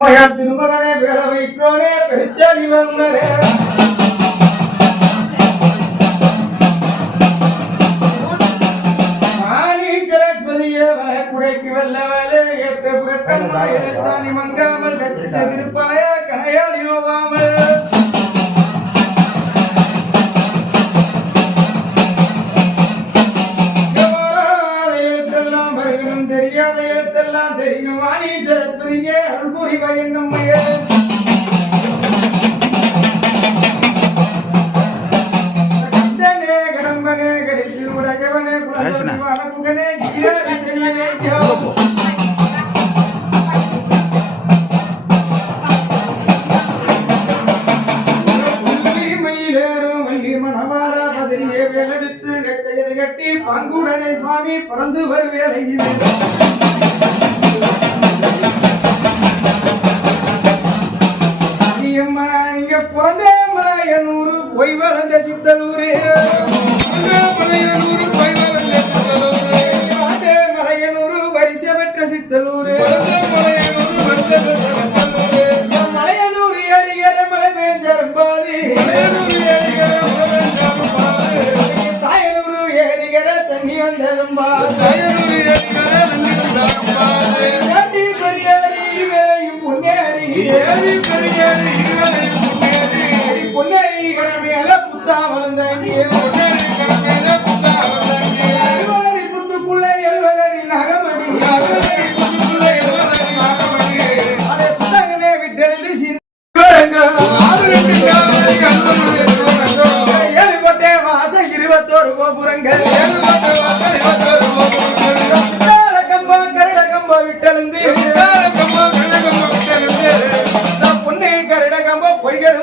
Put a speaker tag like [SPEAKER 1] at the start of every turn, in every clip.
[SPEAKER 1] திருமகனே பேர வைக்கிறோனே பெருச்சாதி வாங்கினாரே குறைக்கு வல்லவலே ஏற்ற பெற்றன் மங்காமல் திருப்பாய கரையால் யோவாமல் gonna get out of.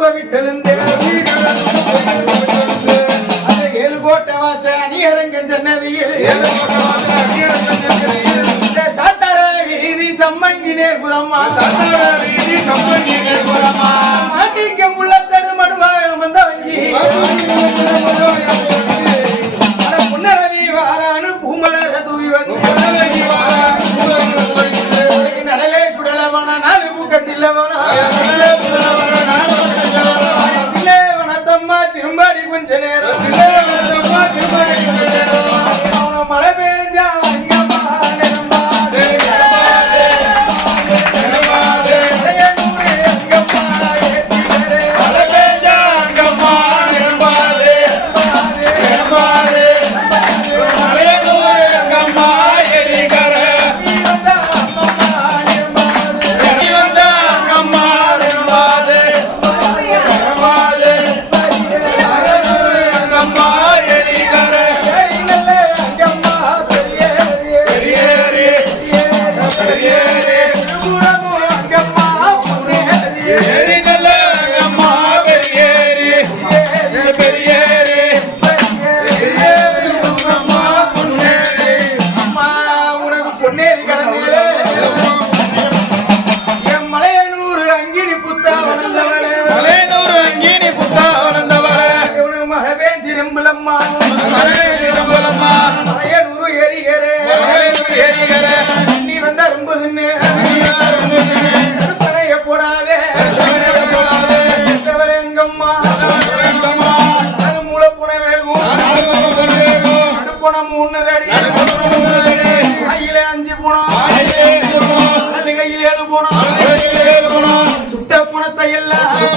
[SPEAKER 1] எழும்ப விட்டெழுந்தே ஏழு கோட்டை வாச அணியரங்கன் சொன்னதியில் ஏழு கோட்டை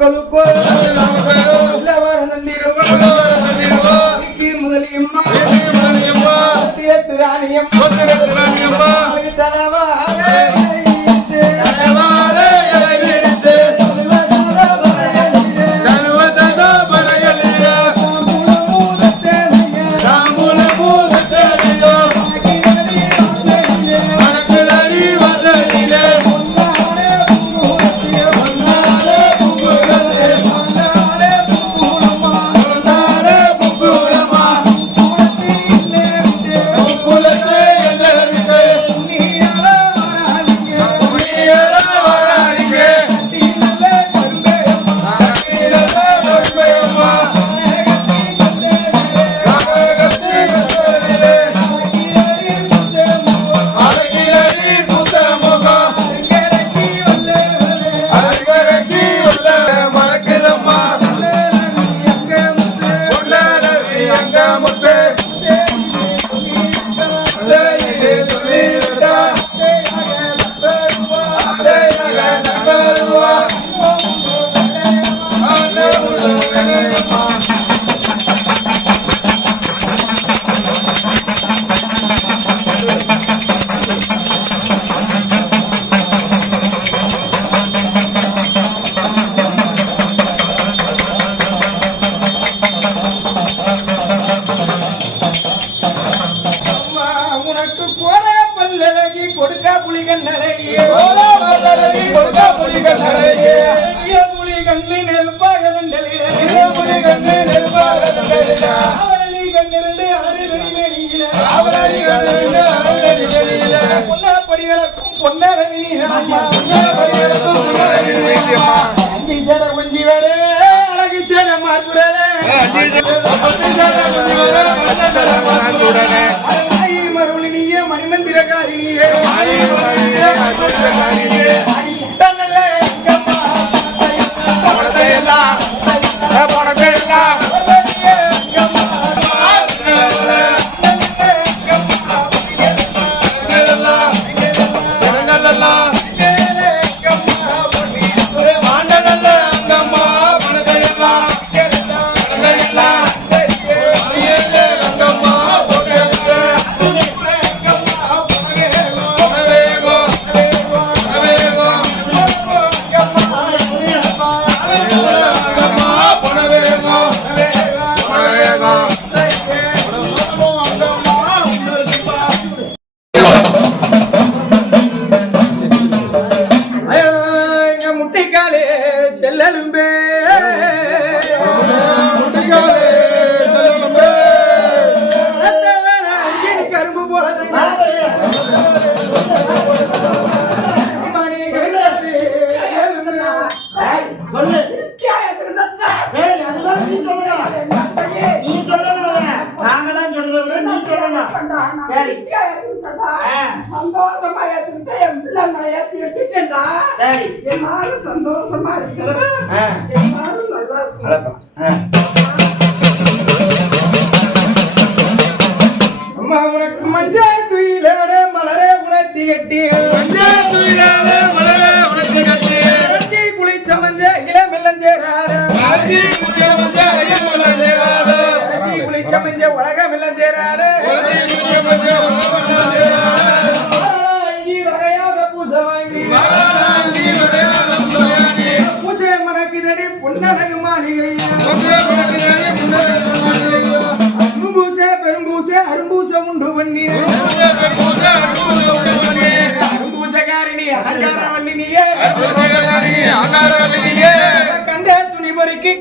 [SPEAKER 1] పక్కలు
[SPEAKER 2] அஞ்சு சேட கொஞ்சி வேற அழகு சேட மாத்துறே மருளினியே மணிமந்திரகாரினியே
[SPEAKER 3] மணிமந்திரகாரினியே நான் திருப்தியா ஏத்துக்கிட்டேன்டா
[SPEAKER 4] சந்தோஷமா ஏத்துக்கிட்டு என்
[SPEAKER 2] பிள்ளை மலரே உணர்த்தி கட்டி மஞ்சள்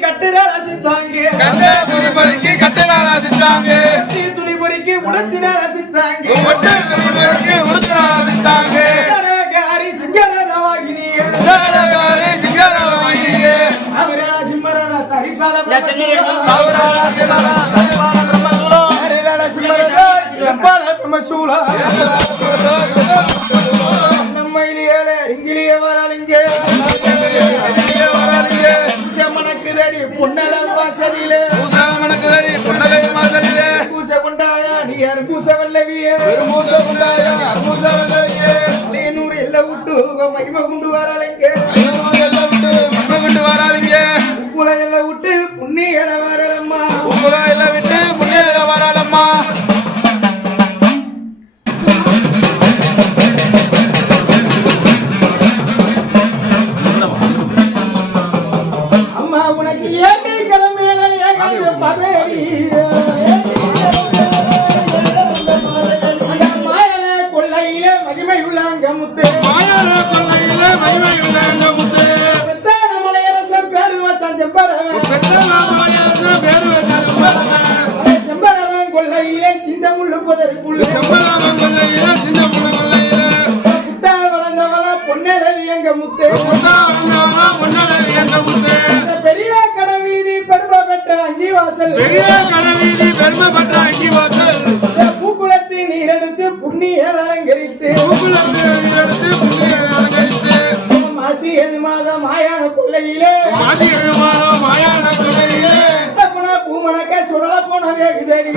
[SPEAKER 2] கட்டுறாள் அசித்தாங்க. கட்டுறாள் அசித்தாங்க.
[SPEAKER 5] உணத்தினர் ரசித்தாங்க. உணத்தினர் ரசித்தாங்க. கடகாரி சிங்கரவாகினியே
[SPEAKER 6] கடகாரி சிங்கரவாகினியே
[SPEAKER 5] அவரா சிம்மரா தரிசால
[SPEAKER 2] சிம்மரா பிரம்மசூலா నేను ఎల్ల
[SPEAKER 1] ఉడ్డు మహిమ గుండు వారాలంకే. దేవి దేవి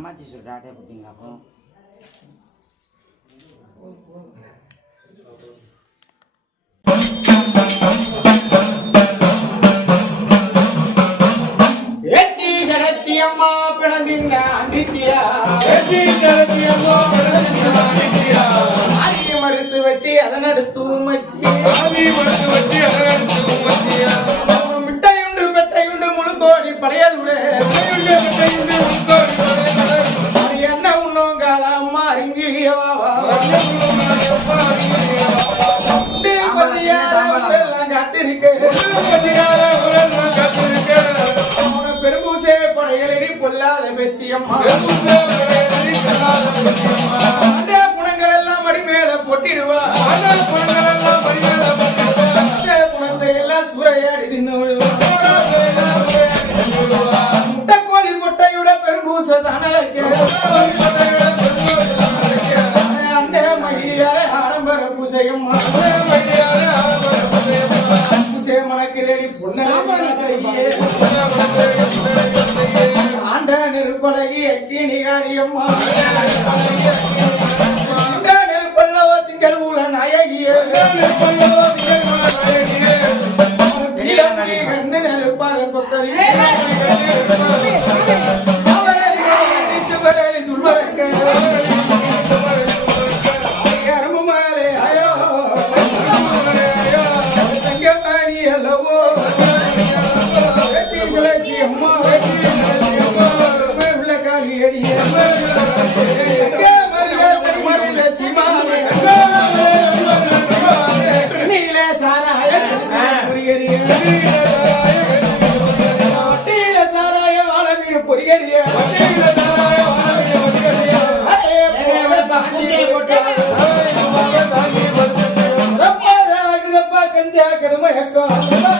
[SPEAKER 1] அம்மாச்சி சொல்லிட்டு ஆட்டையை போட்டிங்களா அப்போ
[SPEAKER 5] Amen. Obrigado.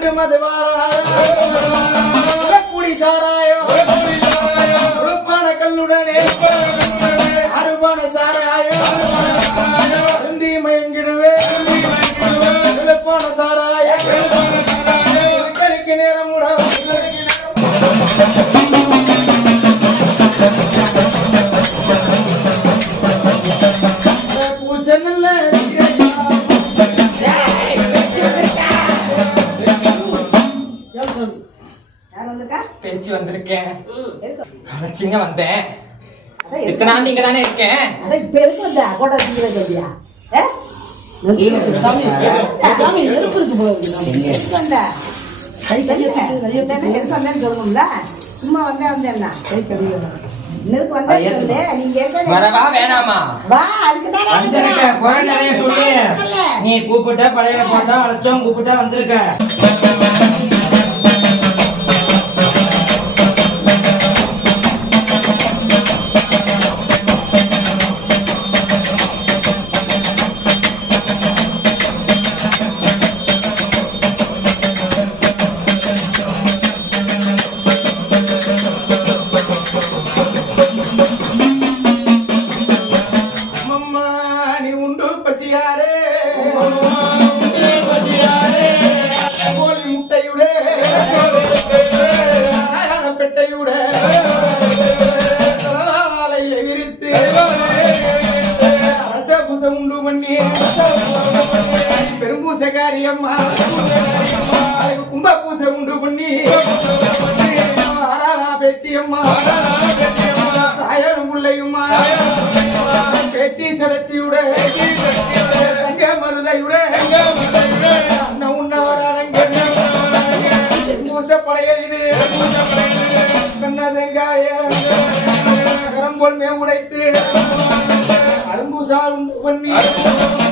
[SPEAKER 5] கண்டு மதுவார குடி
[SPEAKER 2] சாராயம். உடுப்பான கல்லுடனே. அருபான சாராயம். இந்தி மயங்கிடுவே. சாராயம்.
[SPEAKER 7] நினைச்சிங்க வந்தேன் இத்தனை ஆண்டு இங்க தானே இருக்கேன்
[SPEAKER 8] இப்ப எதுக்கு வந்த? கோட்டா தீவிர சொல்லியா சும்மா வந்தேன். வந்தேன்
[SPEAKER 1] நீ கூப்பிட்ட பழைய போட்டா அழைச்சோம் கூப்பிட்டா வந்திருக்க.
[SPEAKER 2] when me.